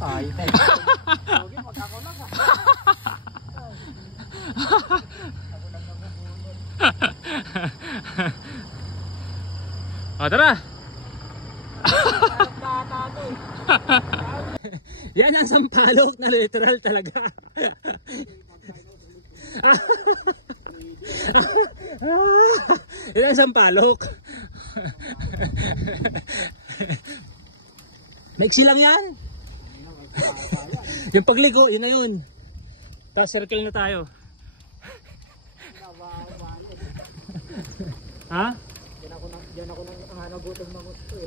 Ay, tayo. Huwag yung magkakulang ka. O, tara! Yan ang sampalok na literal talaga. Yan ang sampalok. Maiksi lang yan. Yung pagliko, yun na yun. Tapos circle na tayo. Ha? Diyan ako nang hanagutom ng gusto eh.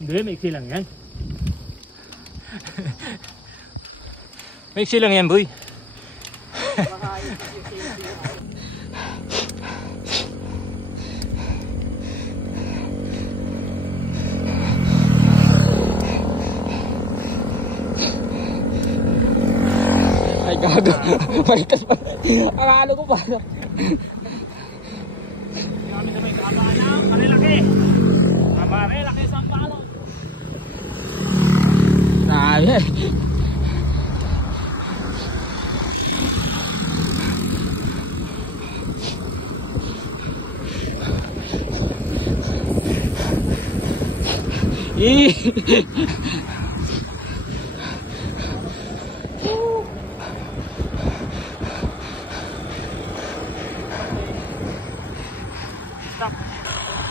Hindi, maiksi lang yan. Maiksi lang yan, boy. Ay, gago. Balikas pa. Akala ko pa. Kami na may kabalang. Karilaki. Kabarilaki sa palong. Ay.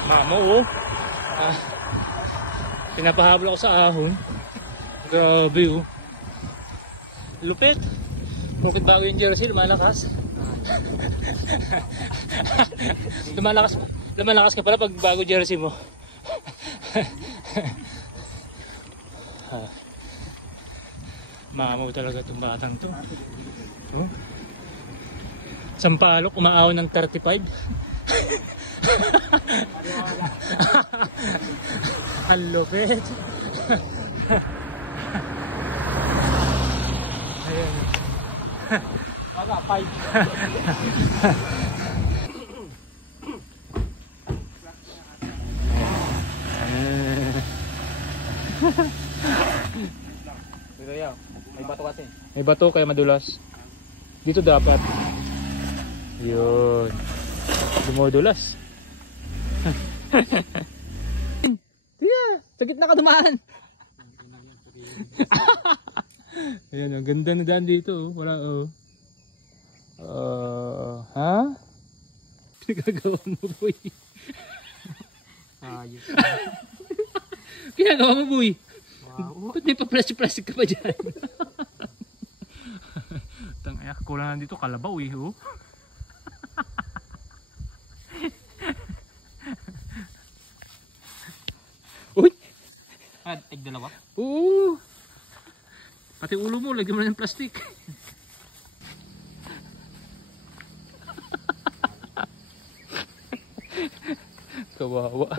Mamo, oh. Pinapahabol ako sa ahon. Grabe, oh. Lupit. Bakit bago yung jersey, lumalakas. Lumalakas ka pala pag bago jersey mo. Mamaw talaga itong batang to. Oh. Sampalok, umaahon ng 35. Ang lupit. Ayan. Aga, 5. Dito yan, may bato kasi. May bato kaya madulas. Dito dapat. Yun. Dumudulas. Tiya, sa gitna ka dumaan. Ayan, ang ganda na daan dito. Oh. Wala, oh. Ha? Pinagagawa mo, boy. Ayos. Pinagawa mo, boy. Wow. Ba't may pa-plastic ka pa dyan? Tangaya, kulang na dito. Kalabaw, eh. Oh. Uy! Tig dalawa? Oo! Pati ulo mo, lagyan mo na ng plastic. Kawawa.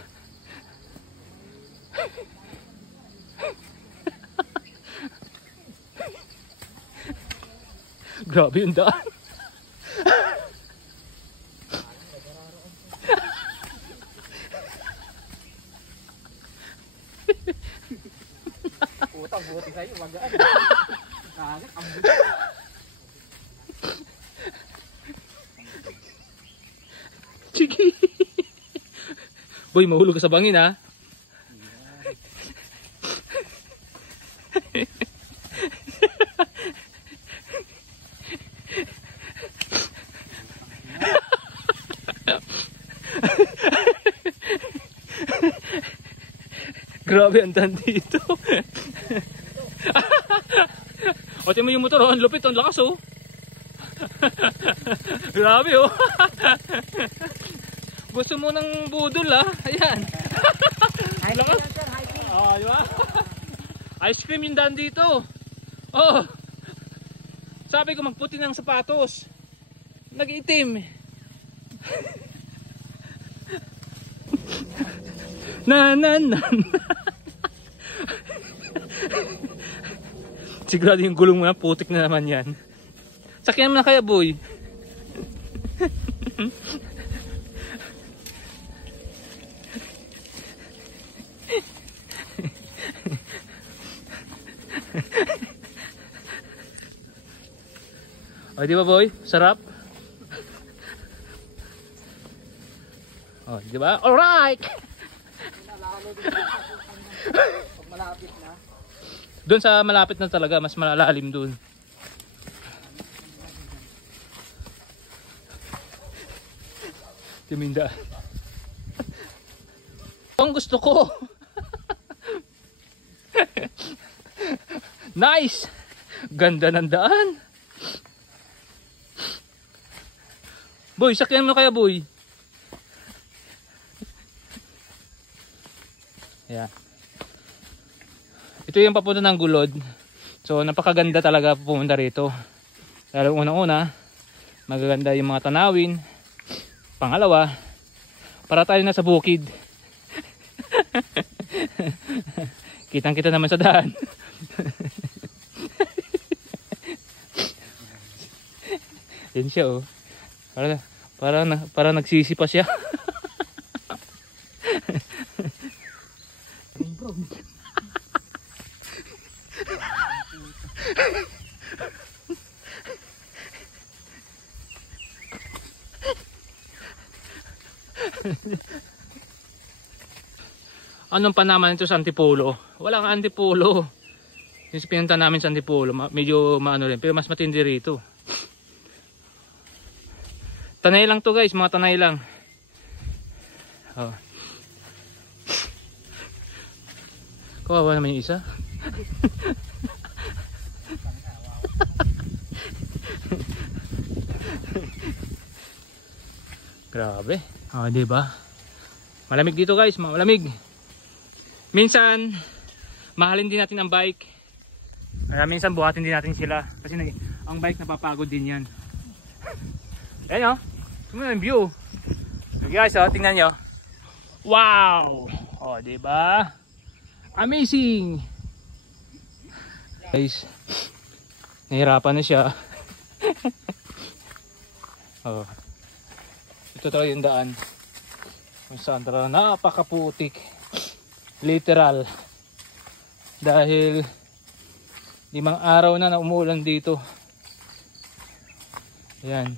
Grabe yung daan. Utang buti sa'yo, magaan. Kagat, ang buti. Sige. Boy, mahulog ka sa bangin, ha? Grabe ang daan dito. O, tingnan mo yung motor, oh. Ang lupit, ang lakas, oh. Grabe, oh. Gusto mo ng budol, ah. Ayan. Ang lakas. Oh, di ba? Ice cream yung daan dito. Oh. Sabi ko magputi ng sapatos. Nag-itim. Na. Sigurado yung gulong mo na putik na naman yan. Sakyan mo na kaya, boy. O, di ba boy? Sarap? O, di ba? Alright! Pag malapit na. Doon sa malapit na talaga, mas malalim doon. Timinda. Ang gusto ko. Nice! Ganda ng daan. Boy, sakyan mo kaya boy? Ayan. Ito yung papunta ng Gulod. So napakaganda talaga pumunta rito. Lalo unang-una, magaganda yung mga tanawin. Pangalawa, para tayo nasa bukid. Kitang-kita naman sa daan. Yan siya oh. Para nagsisi pa siya. Anong pa naman ito sa Antipolo? Walang Antipolo. Yung pinunta namin sa Antipolo, medyo maano rin, pero mas matindi rito. Tanay lang to guys, mga tanay lang. Oh. Kawawa naman yung isa. Grabe. Oh, diba? Malamig dito guys, malamig. Minsan, mahalin din natin ang bike. Kaya minsan buhatin din natin sila. Kasi ang bike napapagod din yan. Ayan o. Tingnan yung view. Okay guys, oh, tingnan nyo. Wow! O, diba? Amazing! Guys, nahirapan na siya. Oh. Ito talaga yung daan. Kung saan talaga napakaputik. Literal. Dahil 5 araw na umuulan dito. Ayan.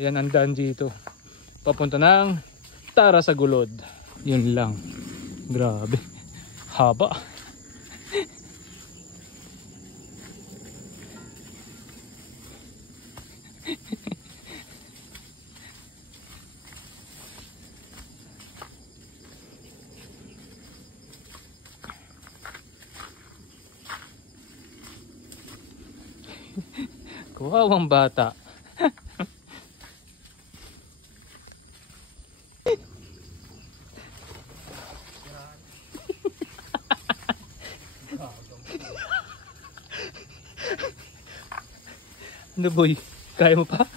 Ayan ang daan dito. Papunta ng Tara sa Gulod. Yun lang. Grabe. Haba. Kawawang bata. Ano boy? Kaya mo pa?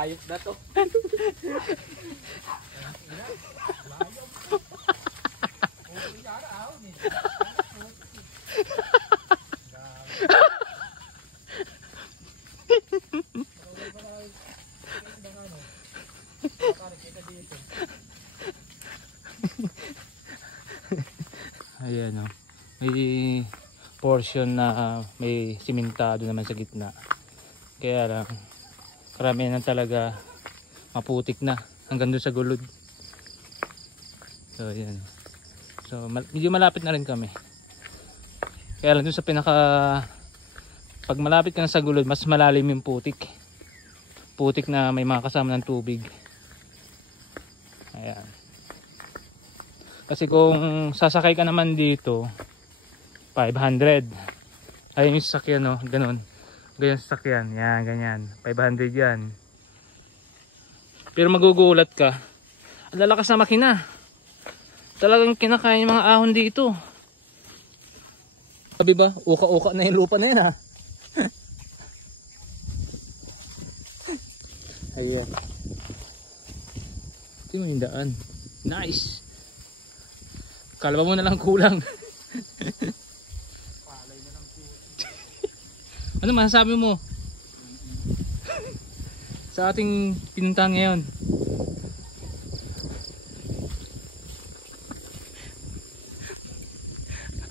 Ayos na to. Ayan o. May portion na may simentado naman sa gitna. Kaya lang, karamihan na talaga maputik na hanggang doon sa Gulod. So ayan. So medyo malapit na rin kami. Kaya lang doon sa pinaka, pag malapit ka na sa Gulod, mas malalim yung putik. Putik na may mga kasama ng tubig. Ayan. Kasi kung sasakay ka naman dito 500. Ayun yung sasakyan no, ganun. Ganyan sasakyan, yan, ganyan. 500 yan. Pero magugulat ka. Ang lalakas na makina. Talagang kinakain yung mga ahon dito. Sabi ba, uka-uka na yung lupa na yan ha. Ayan. Tingnan mo yung daan. Nice. Kala mo na lang kulang. Ano masasabi mo sa ating pinuntahan ngayon?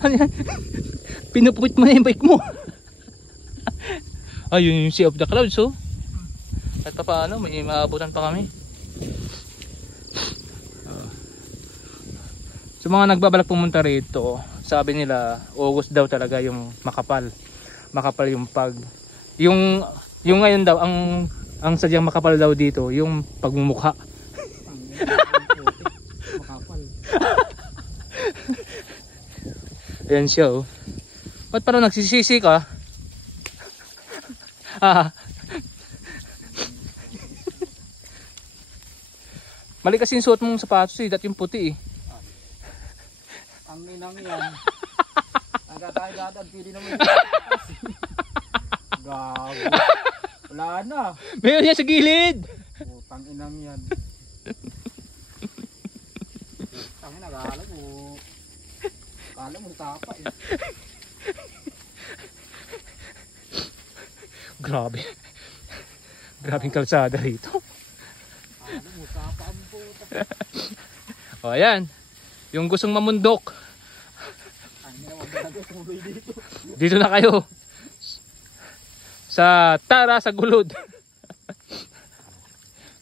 Ano yan? Pinupuwit mo na yung bike mo. Ayun yung Sea of the Clouds, oh. At pa paano, may maabutan pa kami. So mga nagbabalak pumunta rito, sabi nila August daw talaga yung makapal. Makapal yung pag. Yung ngayon daw ang sadyang makapal daw dito, yung pagmumukha. Makapal. Ayan siya, oh. Ba't parang nagsisisi ka? Mali kasi yung suot mong sapatos eh, dati yung puti eh. Ang inang yan. Nagkatayo-gatag, pili naman yung gago. Wala na. Meron yan sa gilid. Putang inang yan. Ang ina, akala mo. Akala mo tapa eh. Grabe. Grabing kalsada rito. Akala mo tapa ang puta. O ayan. Yung gustong mamundok. Ang ina, wag na natin sumuloy dito. Dito na kayo. Sa Tara sa Gulod.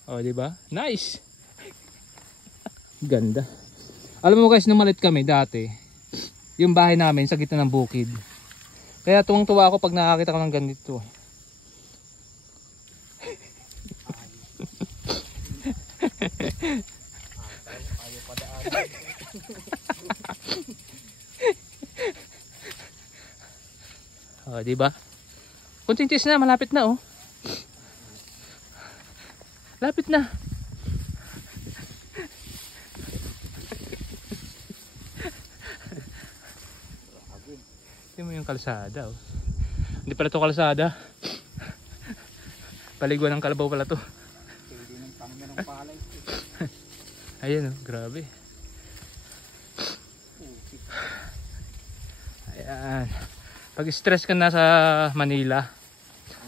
O diba? Nice. Ganda. Alam mo guys, nung malit kami dati, yung bahay namin sa gitna ng bukid. Kaya tuwang-tuwa ako pag nakakita ko ng ganito. Ayaw pa daan. O diba? Kunting tiis na, malapit na oh. Lapit na. Tingnan mo yung kalsada oh. Hindi pala to kalsada. Paliguan ng kalabaw pala to. Pwede ng tangga ng palay. Ayan oh, grabe. Ayan. Pag stress ka na sa Manila,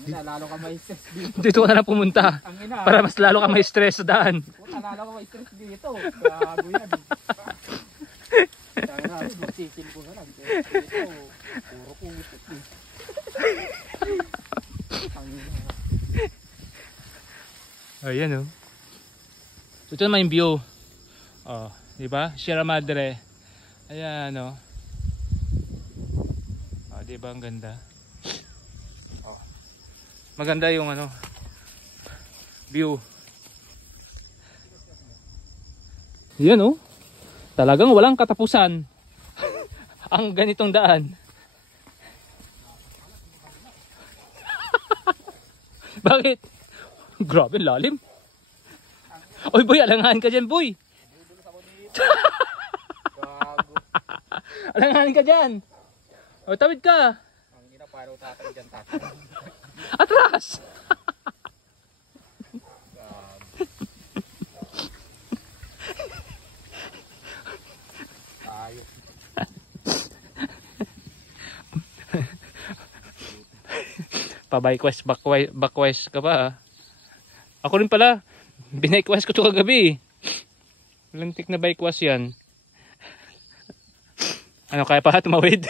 Ang ina, lalo ka may stress dito. dito ka na lang pumunta. Ang ina. Para mas lalo ka may stress sa daan. Puta, lalo ka may stress dito. Gago yan. Kaya namin, magsikin ko na lang. Dito, puro putik eh. Ang ina. Ayan oh. So, ito naman yung view. Oh, di ba? Sierra Madre. Ayan oh. Oh, di ba ang ganda? Oh. Maganda yung ano view. Yan oh. Talagang walang katapusan. Ang ganitong daan. Bakit? Grabe lalim. Oy boy, alanganin ka dyan boy. Gago. Alanganin ka dyan. O tawid ka. Ang ina, parang tatay dyan tatay. Atras. Tayo. Pa-bike backwise ka pa ah. Ako rin pala. Binike-wise ko to kagabi. Lantik na bike-wash yan. Ano, kaya pa tumawid?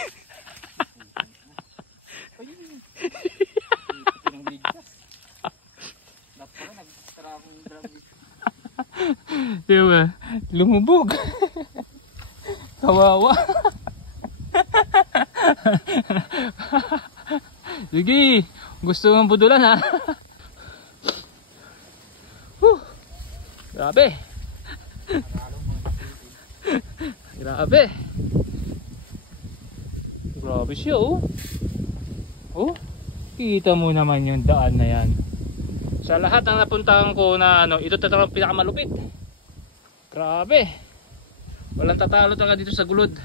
Pinang biglas. Dapat pala nag-extra akong drag. Diba? Lumubog. Kawawa. Sige, gusto mong budulan ha. Grabe. Grabe. Grabe siya oh. Oh, kita mo naman yung daan na yan. Sa lahat ng napuntahan ko na ano, ito talagang pinakamalupit. Grabe. Walang tatalo talaga dito sa Gulod.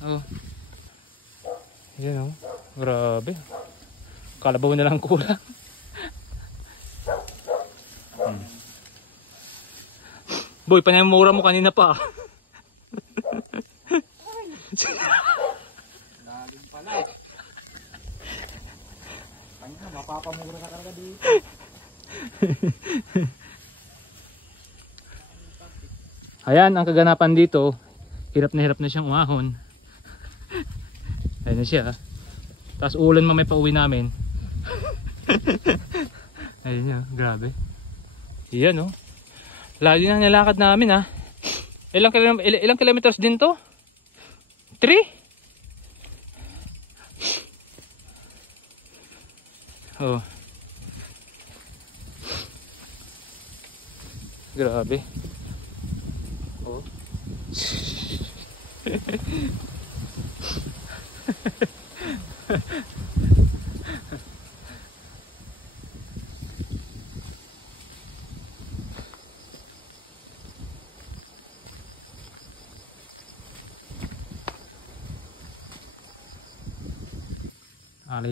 Oh. Yan oh. Grabe. Kalabaw na lang kulang. Boy, panamura mo kanina pa. Lalim pala. Ang ina, mapapamura ka talaga dito. Ayan ang kaganapan dito. Hirap na siyang umahon. Ayun na siya. Tapos ulan mamay pa uwi namin. Ayun niya, grabe. Iyan oh. Lagi na nilakad namin ha. Ilang kilometers din to? 3? Oh. Grabe. Oh.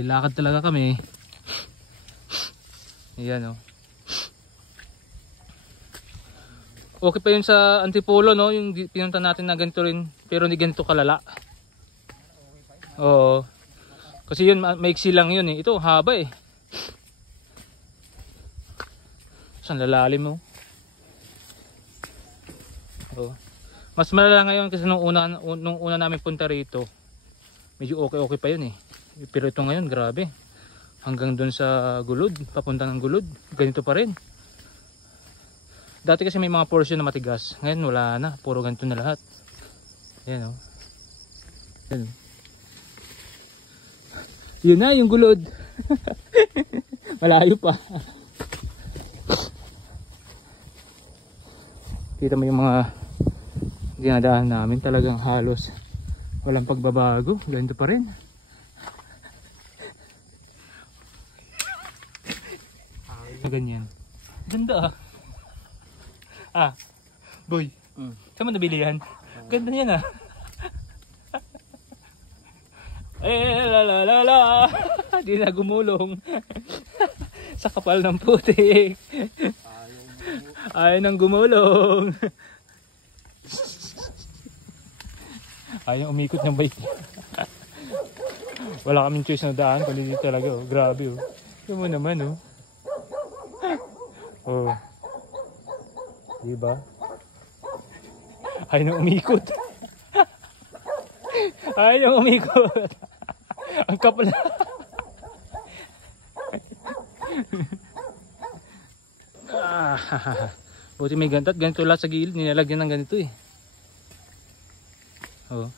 Lakad talaga kami. Ayan oh. Okay pa yun sa Antipolo no, yung pinunta natin na ganito rin, pero hindi ganito kalala. Oo. Kasi yun maiksi lang yun eh. Ito haba eh. Saan lalalim mo? Oh. Mas malala ngayon kasi nung una namin punta rito. Medyo okay pa yun eh. Pero ito ngayon grabe. Hanggang dun sa Gulod, papunta ng Gulod, ganito pa rin. Dati kasi may mga portion na matigas. Ngayon wala na, puro ganito na lahat. Ayan o. Ayan. Yun na yung Gulod. Malayo pa. Kita mo yung mga dinadaan namin, talagang halos walang pagbabago, ganito pa rin. Ganyan. Ganda ah. Boy. Saan mo nabili yan? Ganda yan ah. La. Di na gumulong. Sa kapal ng putik. Ayaw nang gumulong. Ayaw umikot ng bike. Wala kaming choice na daan kundi dito talaga oh. Grabe oh. Ito mo naman oh. Oh. Diba? Ayaw nang umikot. Ayaw nang umikot. Ang kapal na. Buti may ganito at ganito lahat sa gilid. Nilalagyan ng ganito eh. Oh.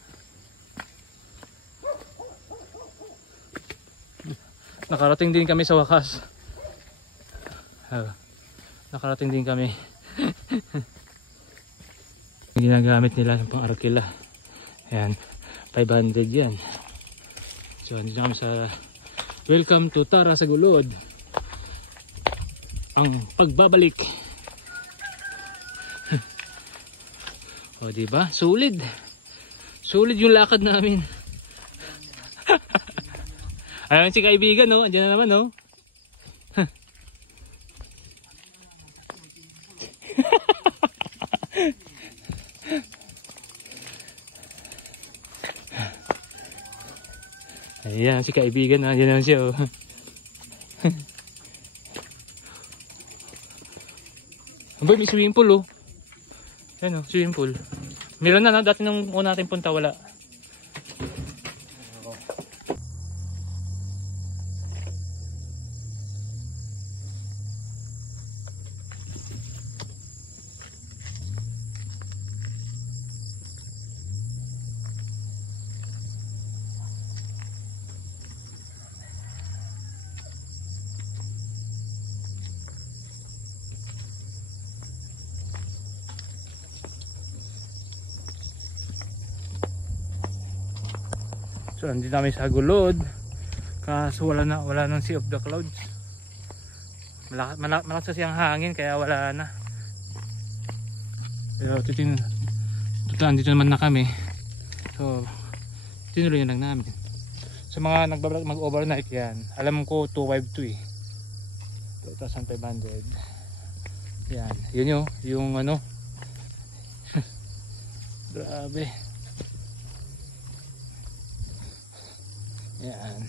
Nakarating din kami sa wakas. Oh. Nakarating din kami. Ginagamit nila yung pang arkila. Ayan, 500 yan. So andito kami sa Welcome to Tara sa Gulod. Ang pagbabalik. O diba? Sulit. Sulit yung lakad namin. Ayun si kaibigan no, andiyan na naman no. Ayan si kaibigan, nandiyan naman siya oh. Aba, may swimming pool oh. Ayan oh, swimming pool. Meron na dati nung una natin punta wala. So andito namin sa Gulod. Kaso wala nang Sea of the Clouds. Malakas kasi ang hangin kaya wala na. Pero andito naman na kami. So tinuloy na lang namin. Sa mga nagbablog mag-overnight yan, alam ko 252 eh. 2,500. Yan, yun yung ano. Grabe. Yan.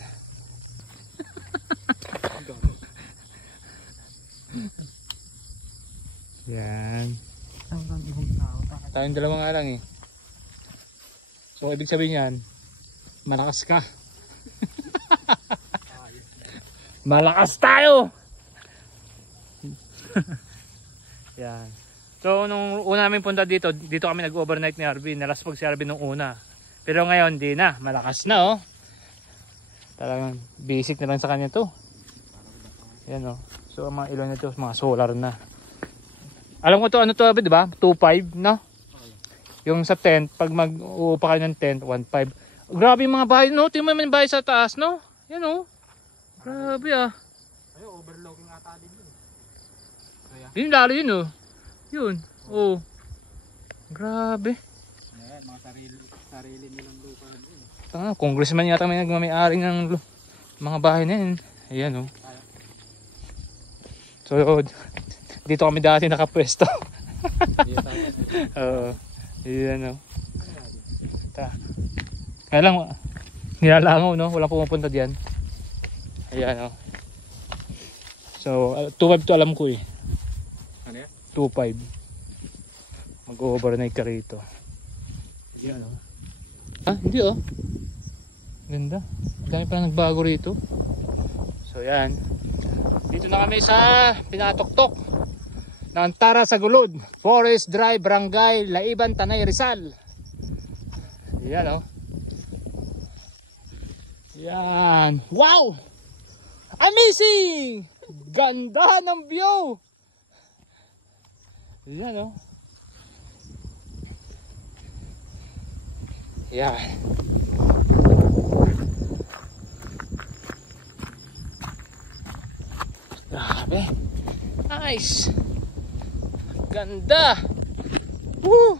Yan. Tayong dalawa nga lang eh. So ibig sabihin yan, malakas ka. Malakas tayo! Yan. So nung una namin punta dito kami nag-overnight ni Arvin. Nalaspag si Arvin nung una. Pero ngayon di na, malakas na oh. Talagang basic na lang sa kanya to. Yan oh. So ang mga ilon na to, mga solar na. Alam ko to ano to, di ba? 2.5 no? Yung sa tent, pag mag-uupa kayo ng tent, 1.5. Grabe yung mga bahay no, tingnan mo yung bahay sa taas no. Yan oh. Grabe ah. Ay, overlooking ata din yun. Yun lalo yun oh. Yun. Oh. Grabe. Ayan, mga sarili nilang lupa din. Tanga, congressman yata may nagmamay-ari ng mga bahay na yun. Ayan oh. So dito kami dati nakapwesto. Oo. Ayan oh. Kaya lang nilalangaw no, walang pumupunta diyan. Ayan oh. So 2.5 to alam ko eh. Ano yan? 2.5. Mag-overnight ka rito. Ayan oh. Ah, hindi oh. Ganda. Dami pa nagbago rito. So yan. Dito na kami sa pinatoktok ng Tara sa Gulod, Forest Drive, Barangay Laiban, Tanay, Rizal. Ayan oh. Yan. Wow! Amazing! Ganda ng view! Yan oh. Yan. Grabe. Nice. Ganda. Woo!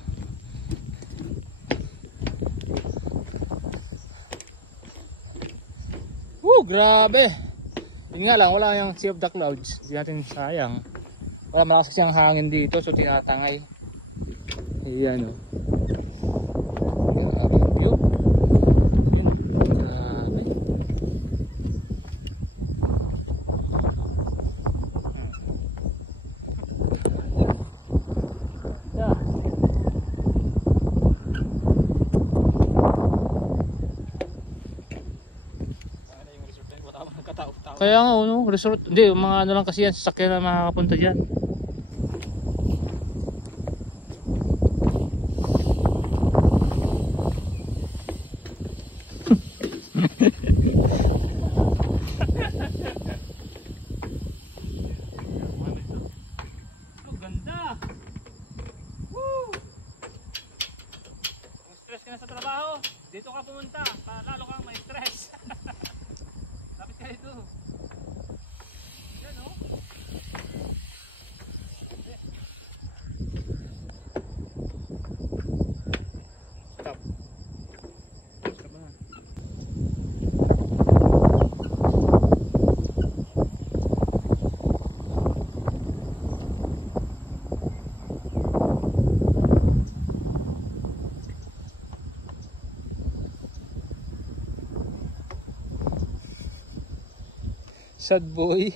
Woo, grabe. Yun nga lang, wala yung Sea of the Clouds. Hindi natin sayang. Wala malakas siyang hangin dito, so tinatangay. Ayan o. Grabe view. Yun, grabe. Yeah. Kaya nga ano, resort, hindi, mga ano lang kasi yan, sasakyan na makakapunta dyan. Oh, ganda! Woo! Kung stress ka na sa trabaho, dito ka pumunta, para lalo kang may stress. Lapit ka dito. Yan o. Stop. Stop na. Sad boy.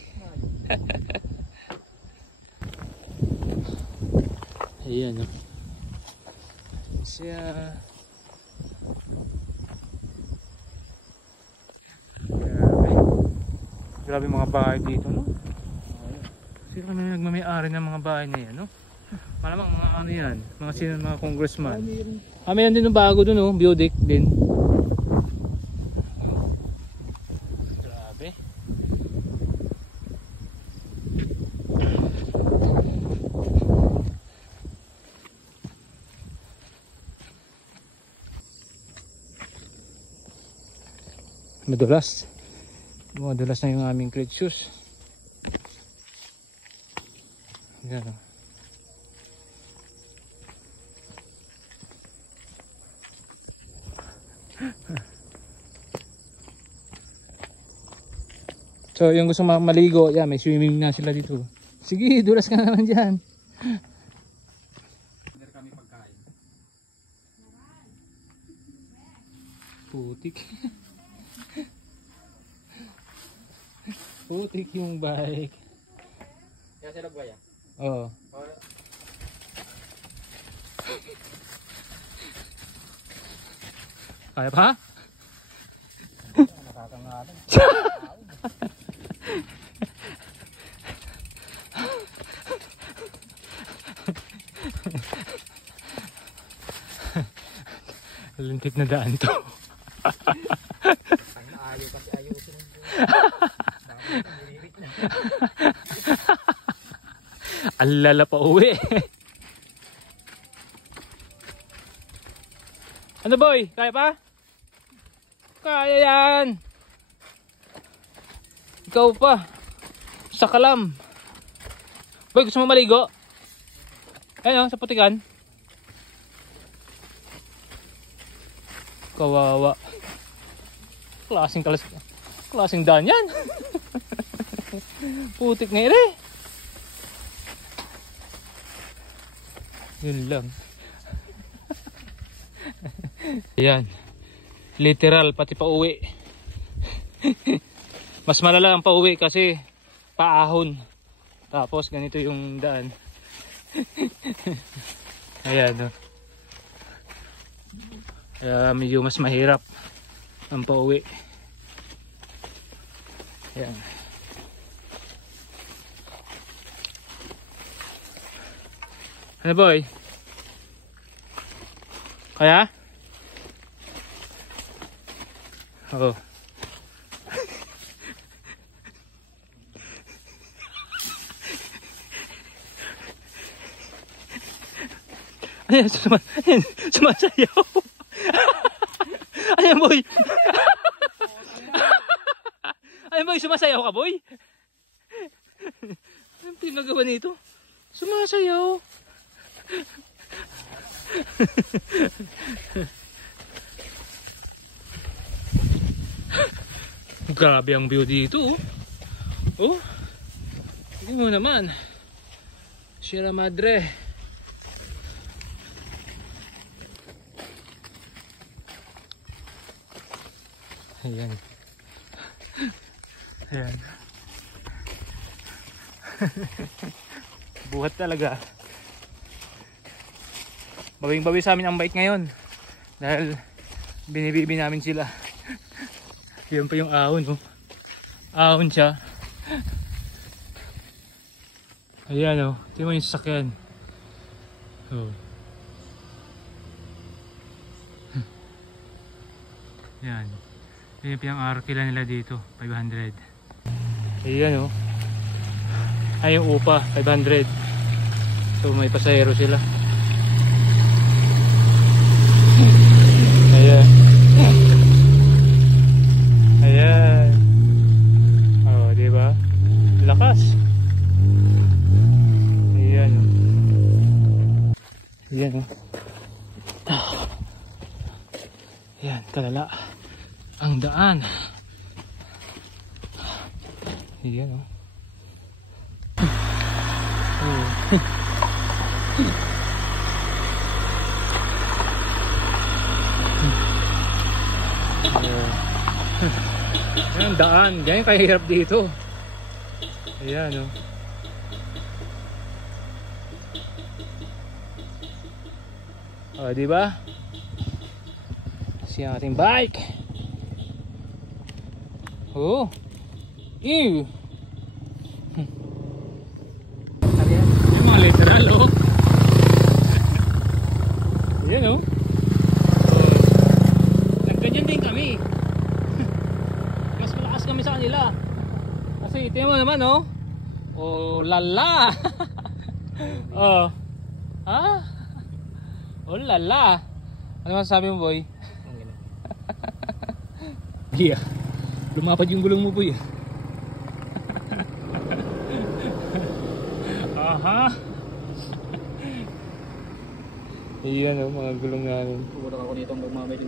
Ayan o. Siya. Grabe mga bahay dito no. Sino kami nagmamay-ari ng mga bahay na yan no. Malamang mga ano yan, mga sino, mga congressman. Mayroon din ng bago dun no, Biodeck din. Grabe. Madulas na yung aming crate shoes. Yan o. So yung gusto maligo, yan, may swimming na sila dito. Sige, dulas ka na naman dyan. Kami pagkain. Putik. Putik yung bike. Kaya sila buhaya? Oo. Kaya pa? Nakakangalan. Lintik na daan to. Ang naayo kasi ayusin. Alala pa uwi. Ano boy? Kaya pa? Kaya yan. Ikaw pa. Sa kalam. Boy, gusto mo maligo? Ayun o, sa putikan. Kawawa. Klaseng daan yan. Putik na ire. Yun lang. Ayan. Literal, pati pa uwi. Mas malala ang pa uwi kasi paahon. Tapos ganito yung daan. Ayan. Kaya medyo mas mahirap ang pa uwi. Ayan. Ano boy? Kaya? Oo. Ayan, sumasayaw. Ayan boy. Ayan boy, sumasayaw ka boy. Anong pinagawa nito? Sumasayaw. Grabe ang view dito. Oh. Tingnan mo naman. Sierra Madre. Ayan. Ayan. Buhat talaga. Bawing-bawi sa amin ang bike ngayon. Dahil binibibi namin sila. Yan pa yung ahon. Oh. Ahon siya. Ayan oh. Tingnan mo yung sasakyan. Oh. Yan. Yan yung arkila nila dito. 500. Ayan oh. Ay yung upa. 500. So may pasahero sila. Ayan. Ayan. Oh, di ba? Lakas. Ayan. Ayan. Ayan, kalala. Ang daan. Ayan, oh. Ayan, daan. Ganyan kahirap dito. Ayan, oh. Oh, di ba? Si ating bike. Oh. Ew. Yung mga literal, oh. Ayan, oh. Nagganyan din kami. Mas malakas kami sa kanila. Kasi tingnan mo naman, oh. Oh, lala. Oh. Ha? Oh, lala. Ano masasabi mo, boy? Yeah. Lumapad yung gulong mo, boy. Aha. Iyan, oh, mga gulong namin. Pumunta ako dito hanggang mamay din